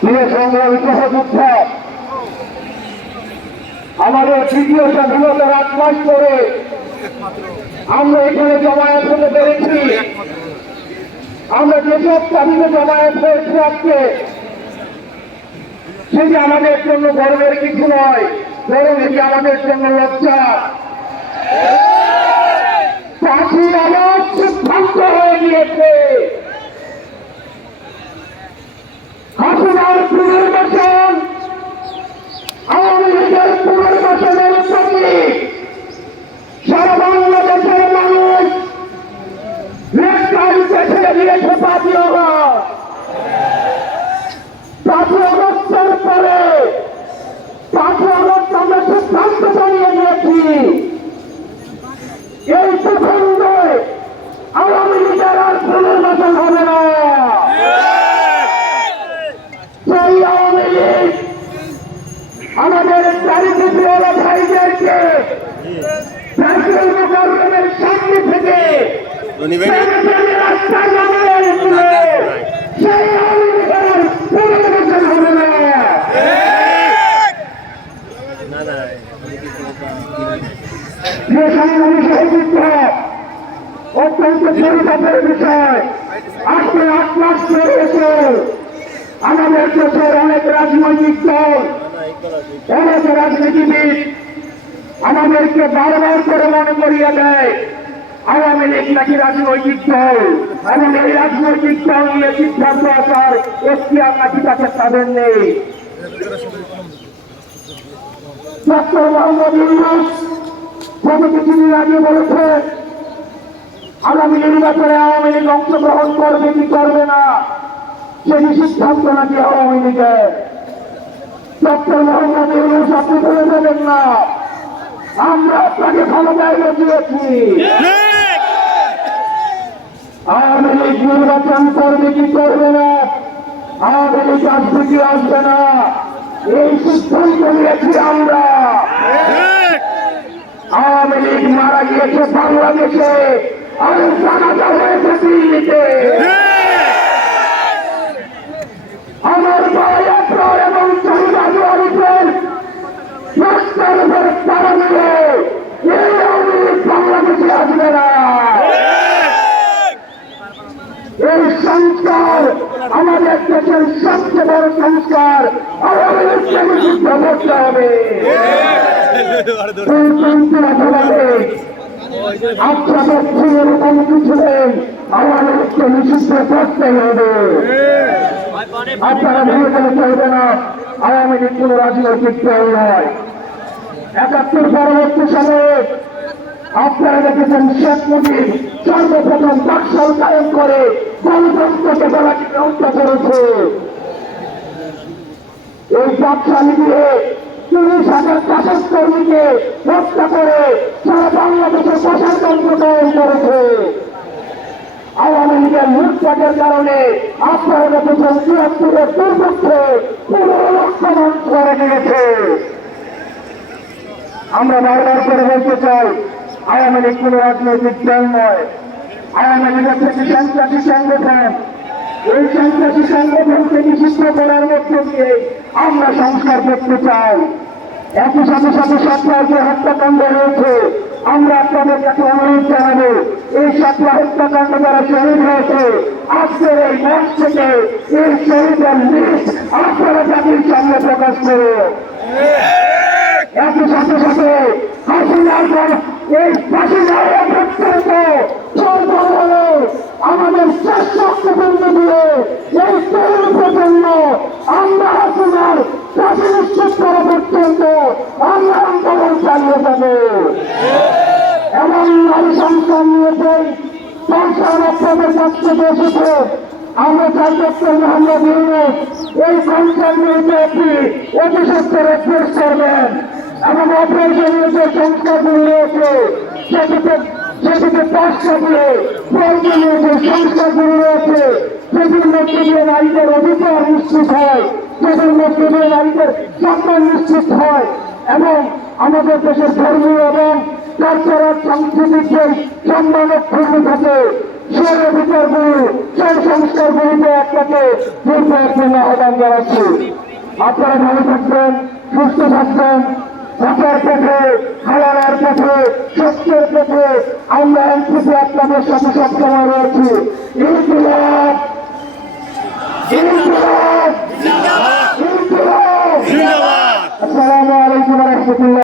প্রিয় সংগ্রামী সহযোদ্ধা, আমাদের তৃতীয় স্বাধীনতার 8 মাস পরে আমরা এখানে জমায়েত হতে পেরেছি। আমরা যেসব দাবিতে জমায়েত হয়েছি আজকে, সেটি আমাদের জন্য গর্বের কিছু নয়, বরং এটি আমাদের জন্য লজ্জা। ফাঁসির আওয়াজ সিদ্ধান্ত হয়ে গিয়েছে। হাসিনার পুনর্বাসন, আওয়ামী লীগের পুনর্বাসনের প্রতি সারা বাংলাদেশের মানুষ লেখকারিতে ছেড়ে দিয়েছে 5ই আগস্ট। 5ই আগস্টের পরে 5ই আগস্ট আমরা সিদ্ধান্ত জানিয়ে দিয়েছি, এই ভূখণ্ডে আওয়ামী লীগের আর পুনর্বাসন হবে না। সেই আওয়ামী লীগ আমাদের চারিদিকে ভাইদেরকে রাজনীতির মোকাবেলার সামনে থেকে রাস্তায় নামানোর উপরে সেই আওয়ামী লীগের পুনর্বাসন হবে না। অত্যন্ত পরিতাপের বিষয়, আজকে 8 মাস পেরিয়েছে। আমাদের দেশের অনেক রাজনৈতিক দল, অনেক রাজনীতিবিদ আমাদেরকে বারবার করে মনে করিয়ে দেয় আওয়ামী লীগ নাকি রাজনৈতিক দল, এবং এই রাজনৈতিক দল নিয়ে সিদ্ধান্ত আসার এখতিয়ার নাকি তাদের নেই। ডক্টর মোহাম্মদ ইউনূস গত কিছুদিন আগে বলেছে আগামী নির্বাচনে আওয়ামী লীগ অংশগ্রহণ করবে কি করবে না, সেটি সিদ্ধান্ত নাকি আওয়ামী লীগের। ডক্টর মোহাম্মদ ইউনূস, আপনি বলে দেবেন না আমরা আপনাকে ভালো জায়গা দিয়েছি। আওয়ামী লীগ নির্বাচন করবে কি করবে না, আওয়ামী লীগ আসবে কি আসবে না, এই সিদ্ধান্ত নিয়েছি আমরা। আওয়ামী লীগ মারা গিয়েছে বাংলাদেশে, আর জানাজা হয়েছে দিল্লিতে। আমার ভাই আফরার এবং শহীদ আজওয়ারিদের রাস্তার উপরে তারা মিলে এই আওয়ামী লীগ বাংলাদেশে আসবে না। এই সংস্কার আমাদের দেশের সবচেয়ে বড় সংস্কার, আওয়ামী লীগকে নিষিদ্ধ করতে হবে। আপনাদের ছেলের কমিটি ছিলেন, আওয়ামী লীগকে নিষিদ্ধ করতে হবে। আপনারা ভেবে গেলে চলবে না, আওয়ামী লীগ কোন রাজনৈতিক দল নয়। 71 পরবর্তী সময়ে আপনারা দেখেছেন শেখ মুজিব সর্বপ্রথম বাকশাল কায়েম করে গণতন্ত্রকে গলাটিকে হত্যা করেছে। এই বাকশালী দিয়ে 30,000 শাসক কর্মীকে হত্যা করে সারা বাংলাদেশে প্রশাসনতন্ত্র কায়েম করেছে। আওয়ামী লীগের লুটপাটের কারণে আপনারা দেখেছেন ৭৪-এর দুর্ভিক্ষে 15 লক্ষ মানুষ করে নিয়েছে। আমরা বারবার করে বলতে চাই, আওয়ামী লীগ কোন রাজনৈতিক দল নয়। আওয়ামী লীগ হচ্ছে সন্ত্রাসী সংগঠন। এই সন্ত্রাসী সংগঠনকে নিষিদ্ধ করার মধ্য দিয়ে আমরা সংস্কার করতে চাই। একই সাথে সাথে সরকার যে হত্যাকাণ্ড হয়েছে, আমরা আপনাদের কাছে অনুরোধ জানাবো, এই সাতলা হত্যাকাণ্ড যারা শহীদ হয়েছে, আজকের এই মঞ্চ থেকে এই শহীদের লিস্ট আপনারা জাতির সামনে প্রকাশ করে। একই সাথে সাথে হাসিনার এই ফাঁসিনার আমাদের শেষ শক্তিবন্ধ দিয়ে এই তরুণ প্রজন্ম আমরা হাসিনার ফাঁসি নিশ্চিত করা পর্যন্ত আমরা আন্দোলন চালিয়ে যাব। এমন নারী সংস্থান নিয়েছেন সংসার আপনাদের কাছ থেকে এসেছে। আমরা চাই ডক্টর মোহাম্মদ ইউনূস এই সংস্থার বিরুদ্ধে একটি অতি সত্তর অভ্যাস করবেন এবং অপ্রয়োজনীয় যে সংস্কারগুলি রয়েছে সেটিকে পাশে দিয়ে প্রয়োজনীয় যে সংস্কারগুলি রয়েছে সেটির মধ্যে দিয়ে নারীদের অধিকার নিশ্চিত হয়, সেটির মধ্যে দিয়ে নারীদের সম্মান নিশ্চিত হয় এবং আমাদের দেশের ধর্মীয় এবং কালচারাল সংস্কৃতির যে সম্মানক থাকে সে অধিকারগুলি সেই সংস্কারগুলিতে আপনাকে পূর্ণ আহ্বান জানাচ্ছি। আপনারা ভালো থাকবেন, সুস্থ থাকবেন, হকের পথে, হালালের পথে, সত্যের পথে আমরা এনসিপি আপনাদের সাথে সবসময় রয়েছি। ইনকিলাব, ইনকিলাব, ইনকিলাব। আসসালামু আলাইকুম ওয়া রাহমাতুল্লাহ।